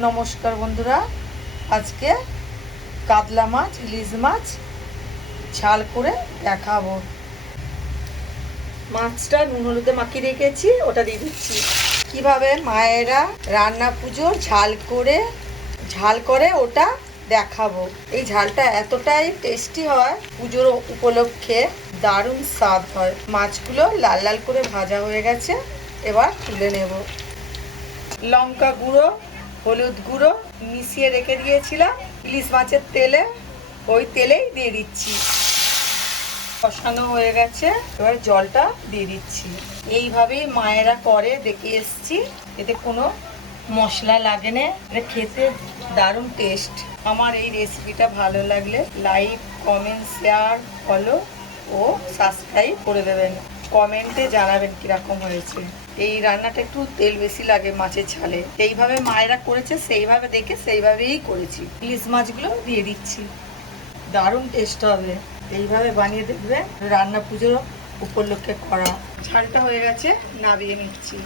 নমস্কার বন্ধুরা। আজকে কাতলা মাছ, ইলিশ মাছ ঝাল করে দেখাবো। মাছটা নুন হলুদে মাখিয়ে রেখেছি, ওটা দিয়ে দিচ্ছি। কীভাবে মায়েরা রান্না পুজো ঝাল করে ঝাল করে ওটা দেখাবো। এই ঝালটা এতটাই টেস্টি হয়, পুজোর উপলক্ষে দারুণ স্বাদ হয়। মাছগুলো লাল লাল করে ভাজা হয়ে গেছে, এবার তুলে নেব। লঙ্কা গুঁড়ো হলুদ গুঁড়ো মিশিয়ে রেখে দিয়েছিলাম। ইলিশ মাছের তেলে, ওই তেলেই দিয়ে দিচ্ছি। কষানো হয়ে গেছে, এবার জলটা দিয়ে দিচ্ছি। এইভাবেই মায়েরা করে, দেখে এসছি। এতে কোনো মশলা লাগে না। খেতে দারুণ টেস্ট আমার এই রেসিপিটা ভালো লাগলে লাইক কমেন্ট শেয়ার ফলো ও সাবস্ক্রাইব করে দেবেন। কমেন্টে জানাবেন কীরকম হয়েছে। এই রান্নাটা একটু তেল বেশি লাগে মাছের ছালে এইভাবে মায়েরা করেছে, সেইভাবে দেখে সেইভাবেই করেছি। ইলিশ মাছগুলো দিয়ে দিচ্ছি। দারুণ টেস্ট হবে। এইভাবে বানিয়ে দেখবে রান্না পুজোর উপলক্ষে করা। ছালটা হয়ে গেছে, নাবিয়ে নিচ্ছি।